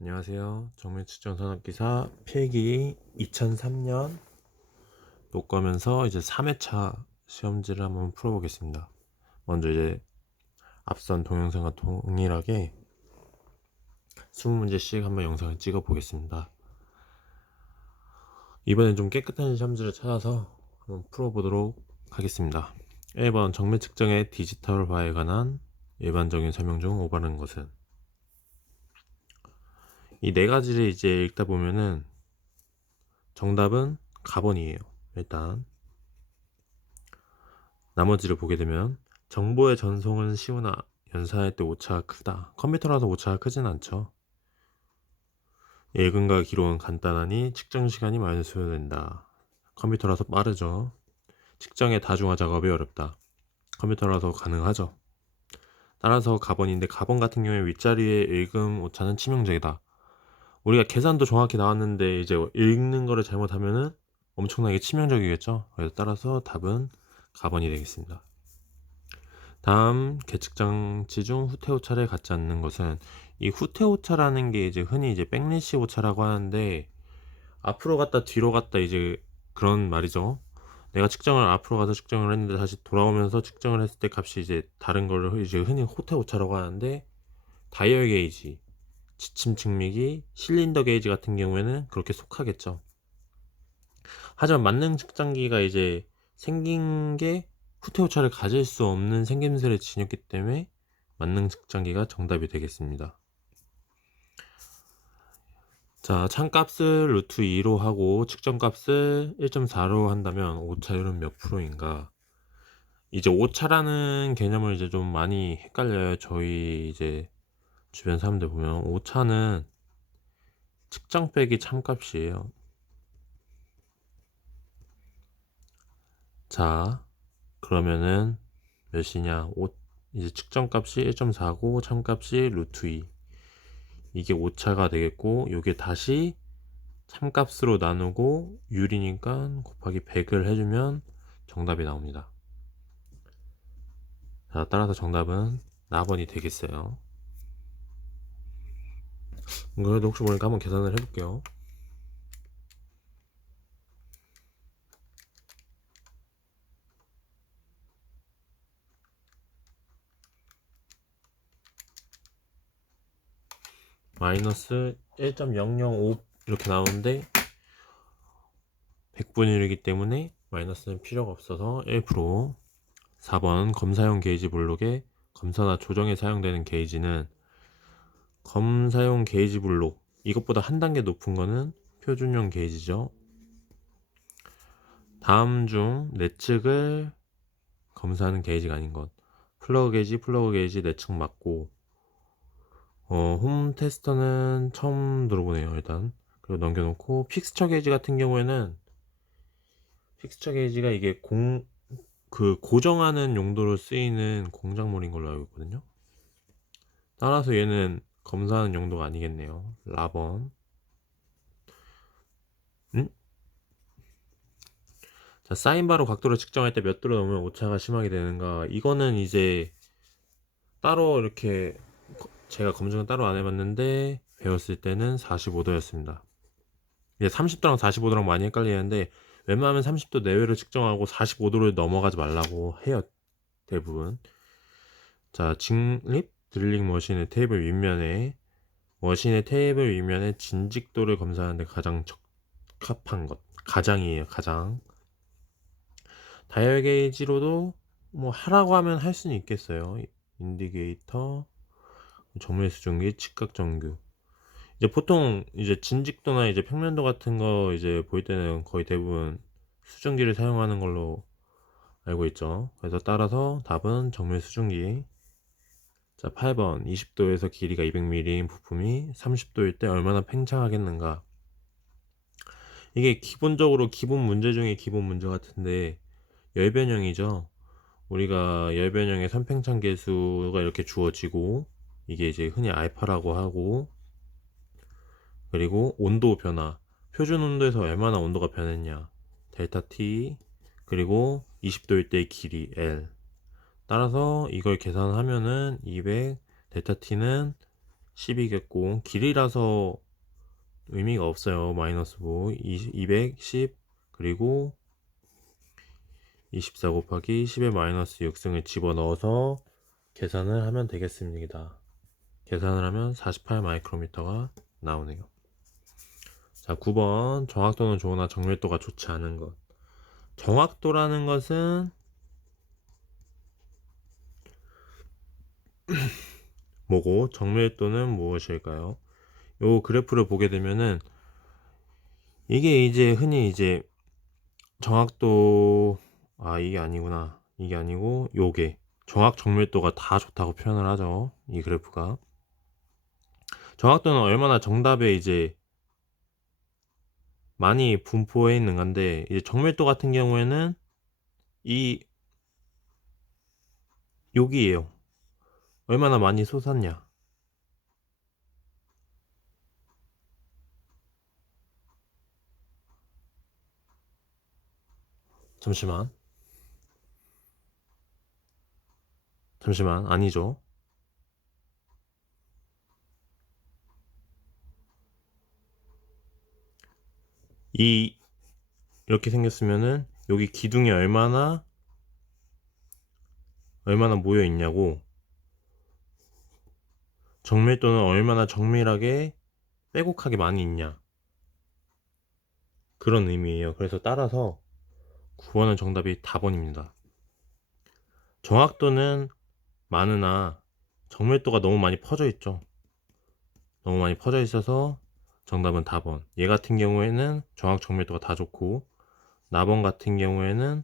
안녕하세요. 정밀 측정 산업기사 필기 2003년 녹과면서 이제 3회차 시험지를 한번 풀어보겠습니다. 먼저 이제 앞선 동영상과 동일하게 20문제씩 한번 영상을 찍어 보겠습니다. 이번엔 좀 깨끗한 시험지를 찾아서 한번 풀어보도록 하겠습니다. 1번 정밀 측정의 디지털화에 관한 일반적인 설명 중 오바른 것은, 이 네 가지를 이제 읽다 보면은 정답은 가번이에요. 일단 나머지를 보게 되면 정보의 전송은 쉬우나 연산할 때 오차가 크다. 컴퓨터라서 오차가 크진 않죠. 읽음과 기록은 간단하니 측정 시간이 많이 소요된다. 컴퓨터라서 빠르죠. 측정의 다중화 작업이 어렵다. 컴퓨터라서 가능하죠. 따라서 가번인데, 가번 같은 경우에 윗자리의 읽음 오차는 치명적이다. 우리가 계산도 정확히 나왔는데 이제 읽는 거를 잘못하면은 엄청나게 치명적이겠죠. 그래서 따라서 답은 가번이 되겠습니다. 다음, 계측장치 중 후퇴 오차를 갖지 않는 것은, 이 후퇴 오차라는 게 이제 흔히 이제 백래시 오차라고 하는데, 앞으로 갔다 뒤로 갔다 이제 그런 말이죠. 내가 측정을 앞으로 가서 측정을 했는데 다시 돌아오면서 측정을 했을 때 값이 이제 다른 거를 이제 흔히 후퇴 오차라고 하는데, 다이얼 게이지, 지침 측미기, 실린더 게이지 같은 경우에는 그렇게 속하겠죠. 하지만 만능 측정기가 이제 생긴 게 후퇴 오차를 가질 수 없는 생김새를 지녔기 때문에 만능 측정기가 정답이 되겠습니다. 자, 참값을 루트 2로 하고 측정값을 1.4로 한다면 오차율은 몇 프로인가? 이제 오차라는 개념을 이제 좀 많이 헷갈려요. 저희 이제 주변 사람들 보면 오차는 측정 빼기 참값이에요. 자, 그러면은 몇이냐? 이제 측정값이 1.4고 참값이 루트 2. 이게 오차가 되겠고, 요게 다시 참값으로 나누고 유리니까 곱하기 100을 해주면 정답이 나옵니다. 자, 따라서 정답은 나번이 되겠어요. 그래도 혹시 모르니까 한번 계산을 해볼게요. 마이너스 1.005 이렇게 나오는데 100분의 1이기 때문에 마이너스는 필요가 없어서 1%. 4번 검사용 게이지 블록에 검사나 조정에 사용되는 게이지는, 검사용 게이지 블록, 이것보다 한 단계 높은 거는 표준용 게이지죠. 다음 중 내측을 검사하는 게이지가 아닌 것. 플러그 게이지 내측 맞고, 홈 테스터는 처음 들어보네요. 일단 그리고 넘겨놓고, 픽스처 게이지 같은 경우에는 픽스처 게이지가 이게 고정하는 용도로 쓰이는 공작물인 걸로 알고 있거든요. 따라서 얘는 검사하는 용도가 아니겠네요. 라번. 음? 자, 사인바로 각도를 측정할 때 몇 도로 넘으면 오차가 심하게 되는가? 이거는 이제 따로 이렇게 제가 검증은 따로 안 해봤는데 배웠을 때는 45도였습니다. 이게 30도랑 45도랑 많이 헷갈리는데, 웬만하면 30도 내외로 측정하고 45도를 넘어가지 말라고 해요, 대부분. 자, 직립 드릴링 머신의 테이블 윗면에, 머신의 테이블 윗면에 진직도를 검사하는데 가장 적합한 것, 가장이에요. 가장. 다이얼 게이지로도 뭐 하라고 하면 할 수는 있겠어요. 인디게이터, 정밀 수증기, 직각 정규. 이제 보통 이제 진직도나 이제 평면도 같은 거 이제 볼 때는 거의 대부분 수증기를 사용하는 걸로 알고 있죠. 그래서 따라서 답은 정밀 수증기. 자, 8번 20도에서 길이가 200mm인 부품이 30도일 때 얼마나 팽창하겠는가? 이게 기본적으로 기본 문제 중에 기본 문제 같은데, 열변형이죠. 우리가 열변형의 선팽창 계수가 이렇게 주어지고, 이게 이제 흔히 알파라고 하고, 그리고 온도 변화, 표준 온도에서 얼마나 온도가 변했냐, 델타 T, 그리고 20도일 때의 길이 L. 따라서 이걸 계산하면은 200, 델타 T는 10이겠고 길이라서 의미가 없어요. 마이너스 5, 210 그리고 24 곱하기 10의 마이너스 6승을 집어넣어서 계산을 하면 되겠습니다. 계산을 하면 48 마이크로미터가 나오네요. 자, 9번 정확도는 좋으나 정밀도가 좋지 않은 것. 정확도라는 것은 뭐고 정밀도는 무엇일까요? 요 그래프를 보게 되면은 이게 이제 흔히 이제 정확도 이게 아니구나. 이게 아니고 요게 정확 정밀도가 다 좋다고 표현을 하죠. 이 그래프가 정확도는 얼마나 정답에 이제 많이 분포해 있는 건데 이제 정밀도 같은 경우에는 이 여기에요. 얼마나 많이 솟았냐. 잠시만 아니죠. 이 이렇게 생겼으면은 여기 기둥이 얼마나 모여 있냐고 정밀도는 얼마나 정밀하게 빼곡하게 많이 있냐 그런 의미예요. 그래서 따라서 9번은 정답이 답번입니다. 정확도는 많으나 정밀도가 너무 많이 퍼져 있죠. 너무 많이 퍼져 있어서 정답은 답번. 얘 같은 경우에는 정확 정밀도가 다 좋고 나번 같은 경우에는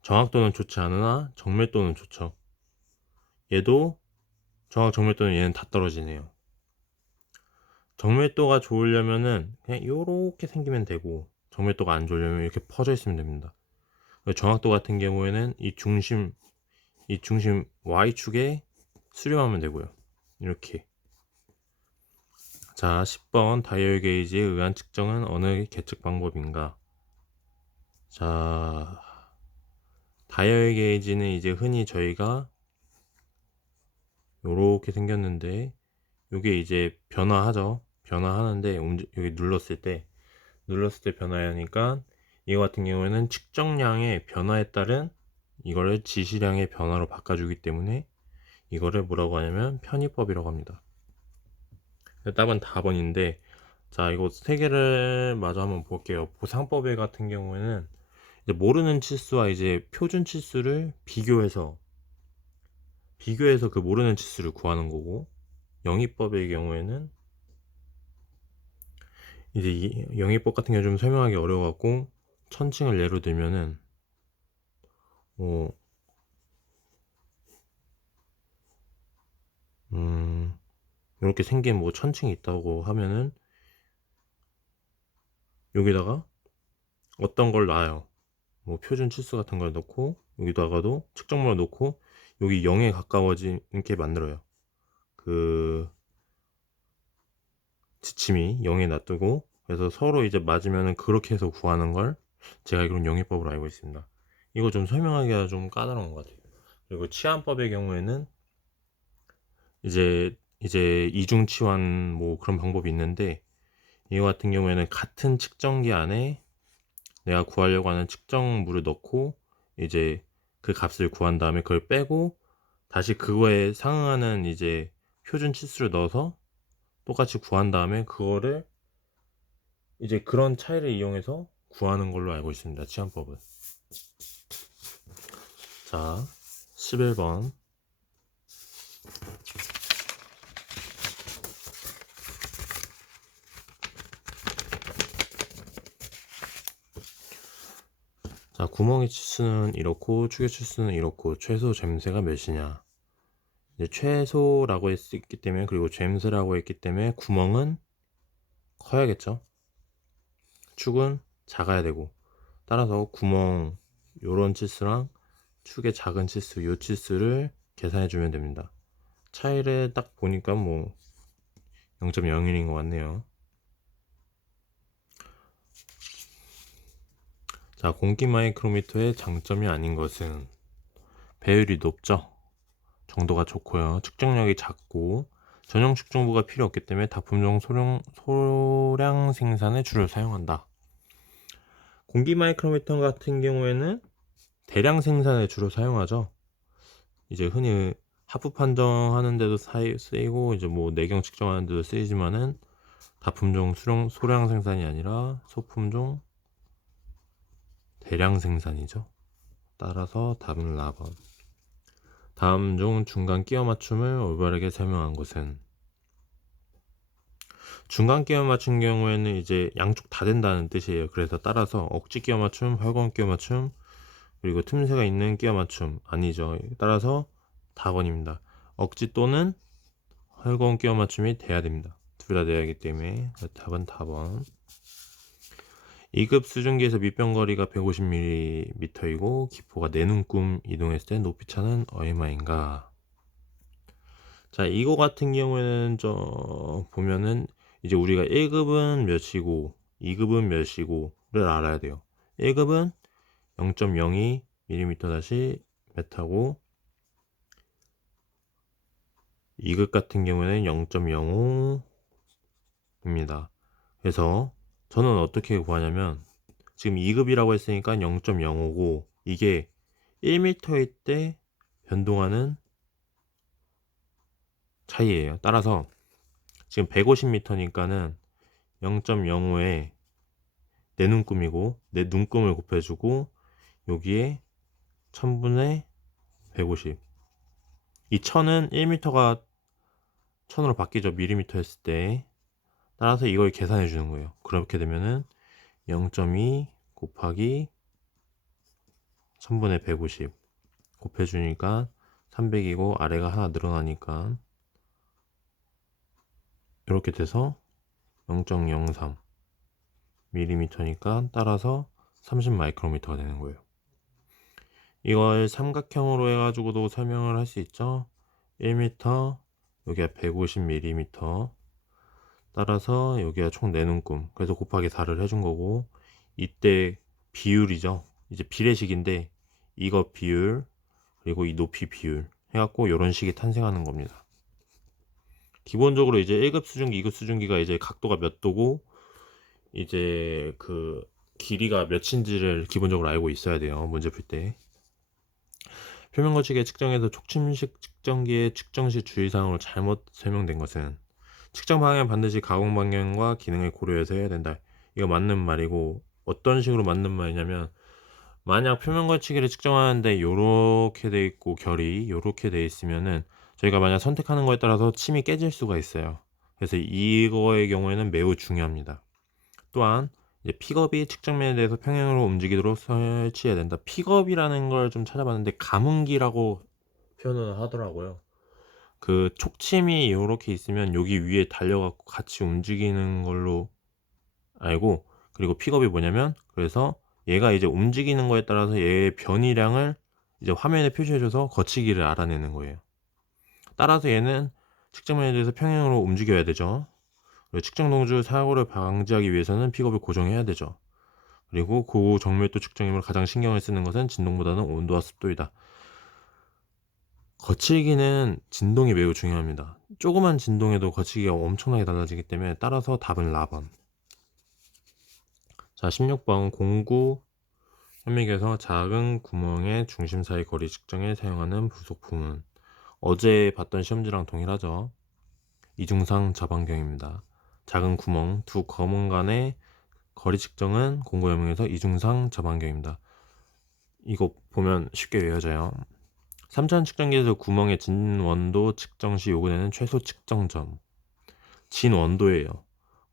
정확도는 좋지 않으나 정밀도는 좋죠. 얘도 정확 정밀도는 얘는 다 떨어지네요. 정밀도가 좋으려면은 그냥 요렇게 생기면 되고 정밀도가 안 좋으려면 이렇게 퍼져 있으면 됩니다. 정확도 같은 경우에는 이 중심 Y축에 수렴하면 되고요. 이렇게. 자, 10번 다이얼 게이지의 의한 측정은 어느 계측 방법인가? 자, 다이얼 게이지는 이제 흔히 저희가 요렇게 생겼는데 요게 이제 변화하죠. 변화하는데 여기 눌렀을 때 변화하니까 이거 같은 경우에는 측정량의 변화에 따른 이거를 지시량의 변화로 바꿔주기 때문에 이거를 뭐라고 하냐면 편의법이라고 합니다. 답은 답원인데 자 이거 세 개를 마저 한번 볼게요. 보상법에 같은 경우에는 이제 모르는 치수와 이제 표준 치수를 비교해서 그 모르는 치수를 구하는 거고 영위법의 경우에는 이제 이 영위법 같은 경우 좀 설명하기 어려워갖고 천칭을 예로 들면은 뭐 이렇게 생긴 뭐 천칭이 있다고 하면은 여기다가 어떤 걸 놔요. 뭐 표준 치수 같은 걸 넣고 여기다가도 측정물을 넣고 여기 0에 가까워지게 만들어요. 그 지침이 0에 놔두고 그래서 서로 이제 맞으면은 그렇게 해서 구하는 걸 제가 알기로는 영위법으로 알고 있습니다. 이거 좀 설명하기가 좀 까다로운 것 같아요. 그리고 치환법의 경우에는 이제 이중치환 뭐 그런 방법이 있는데 이거 같은 경우에는 같은 측정기 안에 내가 구하려고 하는 측정물을 넣고 이제 그 값을 구한 다음에 그걸 빼고 다시 그거에 상응하는 이제 표준 치수를 넣어서 똑같이 구한 다음에 그거를 이제 그런 차이를 이용해서 구하는 걸로 알고 있습니다. 치환법은. 자, 11번. 자, 구멍의 치수는 이렇고 축의 치수는 이렇고 최소 젬새가 몇이냐. 이제 최소라고 했기 때문에 그리고 젬새라고 했기 때문에 구멍은 커야겠죠. 축은 작아야 되고 따라서 구멍 요런 치수랑 축의 작은 치수 요 치수를 계산해 주면 됩니다. 차이를 딱 보니까 뭐 0.01인 것 같네요. 자, 공기 마이크로미터의 장점이 아닌 것은 배율이 높죠. 정도가 좋고요. 측정력이 작고 전용 측정부가 필요 없기 때문에 다품종 소량 생산에 주로 사용한다. 공기 마이크로미터 같은 경우에는 대량 생산에 주로 사용하죠. 이제 흔히 하프 판정하는 데도 쓰이고 이제 뭐 내경 측정하는 데도 쓰이지만은 다품종 소량 생산이 아니라 소품종 대량 생산이죠. 따라서 답은 4번. 다음 중 중간 끼워 맞춤을 올바르게 설명한 것은, 중간 끼워 맞춤 경우에는 이제 양쪽 다 된다는 뜻이에요. 그래서 따라서 억지 끼워 맞춤, 헐거운 끼워 맞춤, 그리고 틈새가 있는 끼워 맞춤 아니죠. 따라서 답원입니다. 억지 또는 헐거운 끼워 맞춤이 돼야 됩니다. 둘 다 돼야 하기 때문에 답은 답원. 2급 수증기에서 밑변거리가 150mm이고 기포가 내 눈금 이동했을 때 높이차는 얼마인가? 자, 이거 같은 경우에는 보면은 이제 우리가 1급은 몇이고 2급은 몇이고를 알아야 돼요. 1급은 0.02mm/m고 2급 같은 경우에는 0.05입니다. 그래서 저는 어떻게 구하냐면, 지금 2급이라고 했으니까 0.05고 이게 1m일 때 변동하는 차이예요. 따라서 지금 150m니까는 0.05에 내 눈금이고 내 눈금을 곱해주고 여기에 1000분의 150. 이 1000은 1m가 1000으로 바뀌죠. 밀리미터 했을 때. 따라서 이걸 계산해 주는 거예요. 그렇게 되면은 0.2 곱하기 1000분의 150 곱해주니까 300이고 아래가 하나 늘어나니까 이렇게 돼서 0.03 mm니까 따라서 30 마이크로미터가 되는 거예요. 이걸 삼각형으로 해가지고도 설명을 할 수 있죠. 1m, 여기가 150mm, 따라서 여기가 총 내 눈금, 그래서 곱하기 4를 해준 거고, 이때 비율이죠. 이제 비례식인데 이거 비율 그리고 이 높이 비율 해갖고 이런 식이 탄생하는 겁니다. 기본적으로 이제 1급 수증기, 2급 수증기가 이제 각도가 몇 도고 이제 그 길이가 몇인지를 기본적으로 알고 있어야 돼요. 문제 풀 때. 표면 거치기의 측정에서 촉침식 측정기의 측정 시 주의사항으로 잘못 설명된 것은, 측정 방향은 반드시 가공 방향과 기능을 고려해서 해야 된다. 이거 맞는 말이고, 어떤 식으로 맞는 말이냐면, 만약 표면 거치기를 측정하는데 요렇게 돼 있고 결이 요렇게 돼 있으면은 저희가 만약 선택하는 거에 따라서 침이 깨질 수가 있어요. 그래서 이거의 경우에는 매우 중요합니다. 또한 이제 픽업이 측정면에 대해서 평행으로 움직이도록 설치해야 된다. 픽업이라는 걸 좀 찾아봤는데 감응기라고 표현을 하더라고요. 그 촉침이 이렇게 있으면 여기 위에 달려갖고 같이 움직이는 걸로 알고, 그리고 픽업이 뭐냐면, 그래서 얘가 이제 움직이는 거에 따라서 얘의 변이량을 이제 화면에 표시해줘서 거치기를 알아내는 거예요. 따라서 얘는 측정면에 대해서 평행으로 움직여야 되죠. 측정 동주 사고를 방지하기 위해서는 픽업을 고정해야 되죠. 그리고 고정밀도 측정임으로 가장 신경을 쓰는 것은 진동보다는 온도와 습도이다. 거치기는 진동이 매우 중요합니다. 조그만 진동에도 거치기가 엄청나게 달라지기 때문에 따라서 답은 4번. 자, 16번 공구 현미경에서 작은 구멍의 중심 사이 거리 측정에 사용하는 부속품은, 어제 봤던 시험지랑 동일하죠. 이중상 자반경입니다. 작은 구멍 두 거문 간의 거리 측정은 공구 현미경에서 이중상 자반경입니다. 이거 보면 쉽게 외워져요. 3천 측정기에서 구멍의 진원도 측정 시 요구되는 최소 측정점, 진원도예요.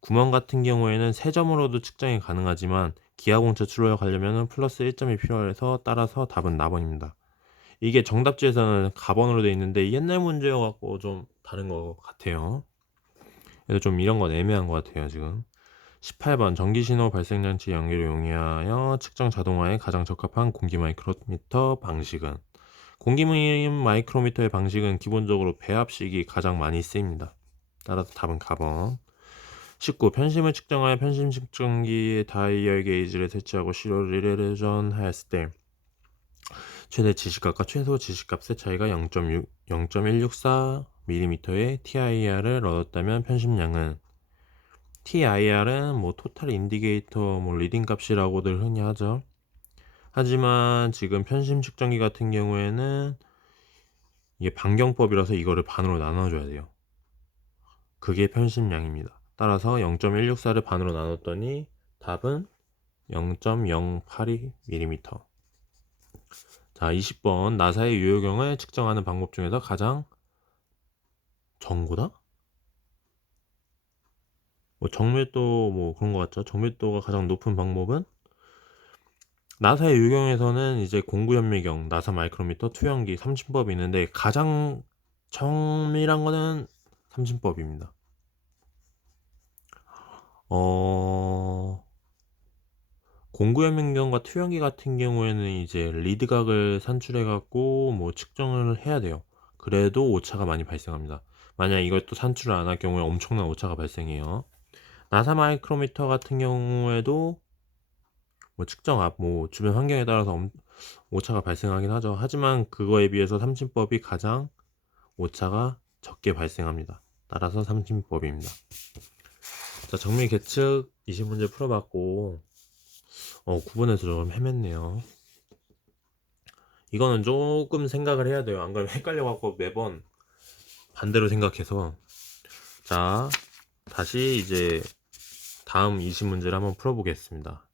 구멍 같은 경우에는 3점으로도 측정이 가능하지만 기하공차 출력하려면 플러스 1점이 필요해서 따라서 답은 4번입니다. 이게 정답지에서는 가번으로 되어 있는데 옛날 문제여갖고 좀 다른 것 같아요. 그래서 좀 이런 건 애매한 것 같아요. 지금 18번 전기신호 발생장치 연결을 용이하여 측정 자동화에 가장 적합한 공기 마이크로미터 방식은, 공기 마이크로미터의 방식은 기본적으로 배합식이 가장 많이 쓰입니다. 따라서 답은 가번. 19. 편심을 측정하여 편심 측정기에 다이얼 게이지를 설치하고 시료를 회전하였을 때 최대 지시값과 최소 지시값의 차이가 0.164 mm의 TIR을 얻었다면 편심량은, TIR은 뭐 토탈 인디게이터 뭐 리딩 값이라고들 흔히 하죠. 하지만 지금 편심 측정기 같은 경우에는 이게 반경법이라서 이거를 반으로 나눠줘야 돼요. 그게 편심량입니다. 따라서 0.164를 반으로 나눴더니 답은 0.082mm. 자, 20번. 나사의 유효경을 측정하는 방법 중에서 가장 정고다? 뭐 정밀도 뭐 그런 것 같죠. 정밀도가 가장 높은 방법은, 나사의 유효경에서는 이제 공구현미경, 나사 마이크로미터, 투영기, 삼침법이 있는데 가장 정밀한 거는 삼침법입니다. 공구현미경과 투영기 같은 경우에는 이제 리드각을 산출해 갖고 뭐 측정을 해야 돼요. 그래도 오차가 많이 발생합니다. 만약 이것도 산출을 안 할 경우에 엄청난 오차가 발생해요. 나사 마이크로미터 같은 경우에도 뭐 측정 앞, 뭐 주변 환경에 따라서 오차가 발생하긴 하죠. 하지만 그거에 비해서 삼침법이 가장 오차가 적게 발생합니다. 따라서 삼침법입니다. 자, 정밀 계측 20문제 풀어봤고, 구분해서 좀 헤맸네요. 이거는 조금 생각을 해야 돼요. 안 그러면 헷갈려갖고 매번 반대로 생각해서. 자, 다시 이제 다음 20문제를 한번 풀어보겠습니다.